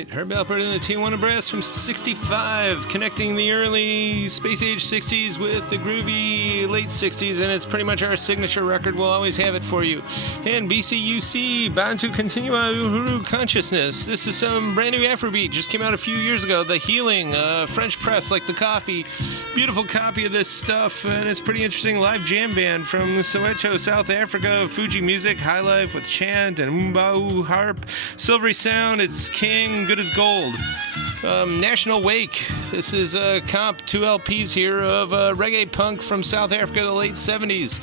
right, Herb Alpert and the Tijuana Brass from 65, connecting the early space age 60s with the groovy late 60s, and it's pretty much our signature record. We'll always have it for you. And BCUC, Bantu Continua Uhuru Consciousness. This is some brand new afrobeat, just came out a few years ago. The Healing, French press like the coffee. Beautiful copy of this stuff, and it's pretty interesting. Live jam band from Soweto, South Africa. Fuji Music, High Life with chant and mbau harp. Silvery sound, it's king, good as gold. National Wake. This is a comp, 2 LPs here of reggae punk from South Africa, the late 70s.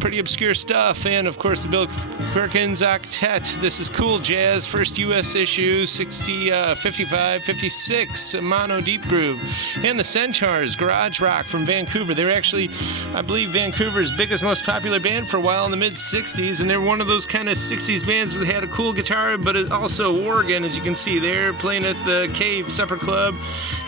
Pretty obscure stuff. And of course, the Bill Perkins Octet. This is Cool Jazz, first U.S. issue, 55, 56, mono deep groove. And the Centaurs, garage rock from Vancouver. They're actually, I believe, Vancouver's biggest, most popular band for a while in the mid 60s. And they're one of those kind of 60s bands that had a cool guitar, but also organ, as you can see. They're playing at the Cave Supper Club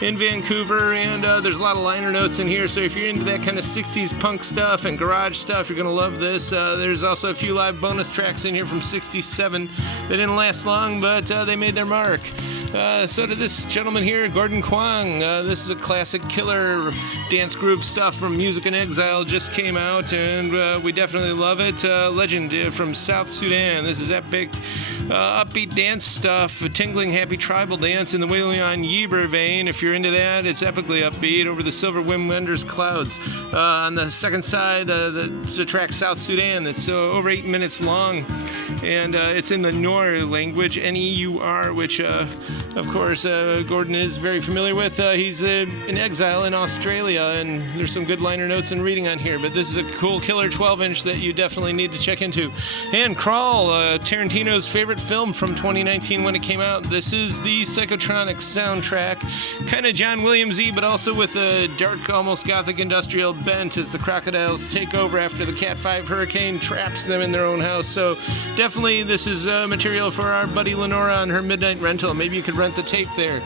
in Vancouver, and there's a lot of liner notes in here, so if you're into that kind of 60s punk stuff and garage stuff, you're going to love this. There's also a few live bonus tracks in here from 67 that didn't last long, but they made their mark. So did this gentleman here, Gordon Kwang. This is a classic killer dance groove stuff from Music in Exile, just came out, and we definitely love it. Legend from South Sudan. This is epic, upbeat dance stuff, a tingling, happy tribal dance in the Wailian Yeber vein. If you're into that, it's epically upbeat over the silver wind wenders clouds. On the second side, the track South Sudan that's over 8 minutes long, and it's in the Noor language, N-E-U-R, which of course Gordon is very familiar with. He's in exile in Australia, and there's some good liner notes and reading on here, but this is a cool killer 12-inch that you definitely need to check into. And Crawl, Tarantino's favorite film from 2019 when it came out. This is the Psychotronic soundtrack, kind of John Williams-y, but also with a dark, almost gothic industrial bent as the crocodiles take over after the Cat 5 hurricane traps them in their own house. So definitely this is material for our buddy Lenora on her midnight rental. Maybe you could rent the tape there.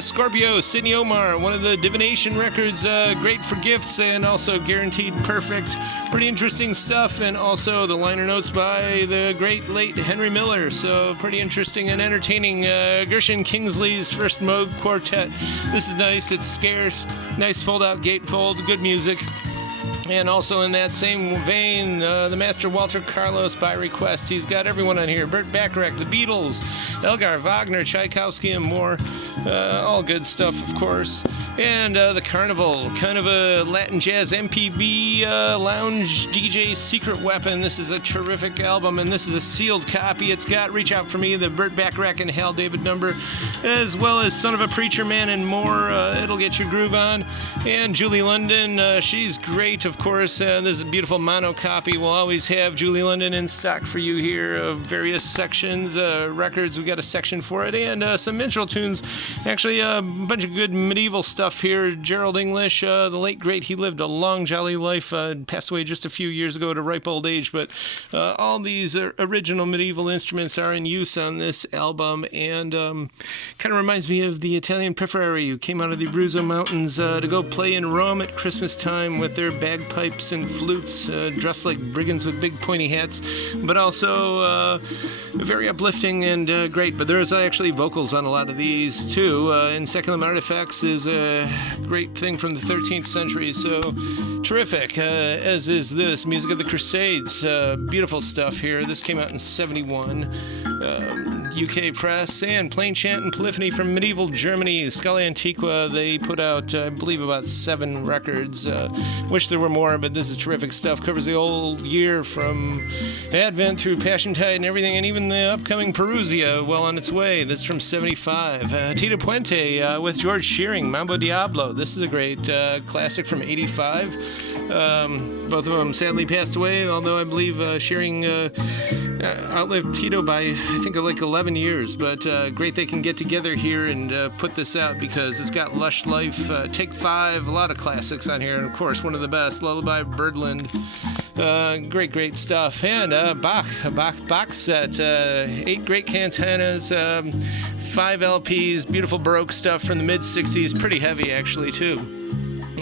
Scorpio, Sidney Omar, one of the divination records, great for gifts and also guaranteed perfect. Pretty interesting stuff, and also the liner notes by the great late Henry Miller, so pretty interesting and entertaining. Gershon Kingsley's First Moog Quartet. This is nice, it's scarce, nice fold-out gatefold, good music. And also in that same vein, the master Walter Carlos by request. He's got everyone on here. Burt Bacharach, the Beatles, Elgar, Wagner, Tchaikovsky, and more. All good stuff, of course. And the Carnival, kind of a Latin jazz MPB lounge DJ secret weapon. This is a terrific album, and this is a sealed copy. It's got Reach Out For Me, the Burt Bacharach and Hal David number, as well as Son of a Preacher Man and more. It'll get your groove on. And Julie London, she's great, of course. This is a beautiful mono copy. We'll always have Julie London in stock for you here of various sections, records. We got a section for it, and some minstrel tunes. Actually, a bunch of good medieval stuff here. Gerald English, the late great, he lived a long, jolly life, passed away just a few years ago at a ripe old age, but all these original medieval instruments are in use on this album, and kind of reminds me of the Italian Preferari, who came out of the Abruzzo Mountains to go play in Rome at Christmas time with their bagpipes and flutes, dressed like brigands with big pointy hats, but also very uplifting and great. But there's actually vocals on a lot of these too. And Seculum Artifacts is a great thing from the 13th century, so terrific, as is this Music of the Crusades. Beautiful stuff here. This came out in 71. UK press, and Plain Chant and Polyphony from medieval Germany, Scala Antiqua. They put out, I believe, about 7 records. Wish there were more, but this is terrific stuff. Covers the whole year from Advent through Passiontide and everything, and even the upcoming Perusia well on its way. This is from 75. Tito Puente with George Shearing, Mambo Diablo. This is a great classic from 85. Both of them sadly passed away, although I believe Shearing outlived Tito by, I think, like 11 years. But great they can get together here and put this out, because it's got Lush Life, Take 5, a lot of classics on here, and of course one of the best, Lullaby Birdland. Great stuff. And a Bach box set, 8 great cantatas, 5 LPs, beautiful Baroque stuff from the mid-60s, pretty heavy actually too.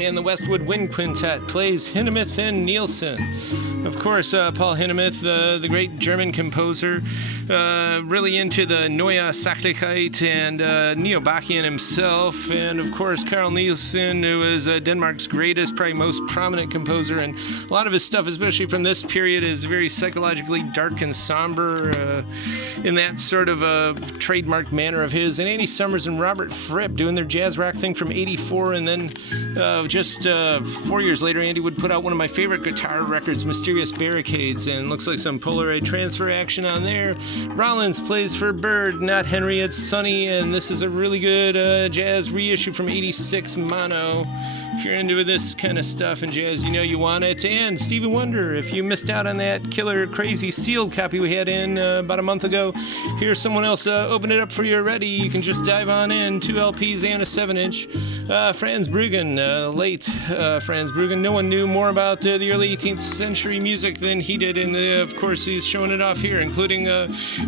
And the Westwood Wind Quintet plays Hindemith and Nielsen. Of course, Paul Hindemith, the great German composer, really into the Neue Sachlichkeit and Neo-Bachian himself. And of course, Carl Nielsen, who is Denmark's greatest, probably most prominent composer. And a lot of his stuff, especially from this period, is very psychologically dark and somber in that sort of a trademark manner of his. And Andy Summers and Robert Fripp doing their jazz rock thing from '84, and then just 4 years later, Andy would put out one of my favorite guitar records, Mysterious Barricades, and looks like some Polaroid transfer action on there. Rollins plays for Bird, not Henry, it's Sonny, and this is a really good jazz reissue from '86 mono. If you're into this kind of stuff in jazz, you know you want it. And Stevie Wonder, if you missed out on that killer, crazy sealed copy we had in about a month ago, here's someone else open it up for you already. You can just dive on in, 2 LPs and a 7-inch. Franz Bruggen, late Franz Bruggen. No one knew more about the early 18th century music than he did, and of course he's showing it off here, including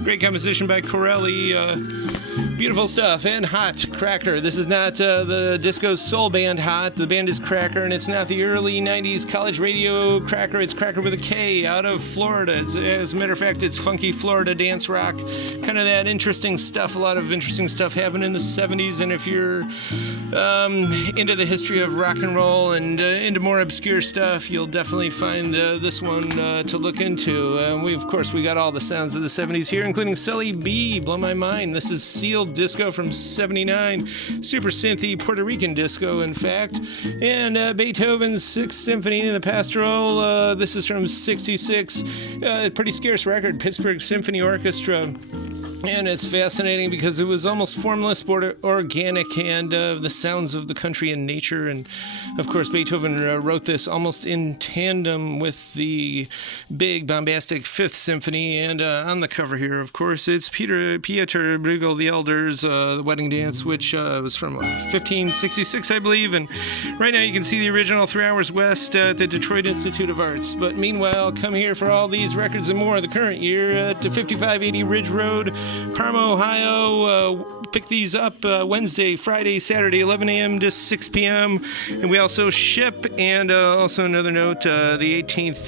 great composition by Corelli. Beautiful stuff. And Hot, Cracker. This is not the disco soul band Hot. The band is Cracker, and it's not the early 90s college radio Cracker. It's Cracker with a K, out of Florida. As a matter of fact, it's funky Florida dance rock. Kind of that interesting stuff. A lot of interesting stuff happened in the 70s, and if you're into the history of rock and roll and into more obscure stuff, you'll definitely find this one to look into. We got all the sounds of the 70s here, including Sully B, Blow My Mind. This is Sealed Disco from '79, super synthy Puerto Rican disco, in fact. And Beethoven's Sixth Symphony, the Pastoral. This is from '66, pretty scarce record, Pittsburgh Symphony Orchestra. And it's fascinating because it was almost formless but organic, and the sounds of the country and nature. And of course, Beethoven wrote this almost in tandem with the big bombastic Fifth Symphony. And on the cover here, of course, it's Pieter Bruegel the Elder's The Wedding Dance, which was from 1566, I believe. And right now you can see the original 3 Hours West at the Detroit Institute of Arts. But meanwhile, come here for all these records and more the current year to 5580 Ridge Road, Parma, Ohio. Pick these up Wednesday, Friday, Saturday, 11 a.m. to 6 p.m. And we also ship. And also another note, the 18th,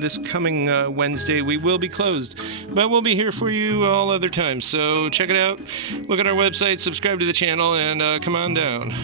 this coming Wednesday, we will be closed. But we'll be here for you all other times. So check it out. Look at our website, subscribe to the channel, and come on down.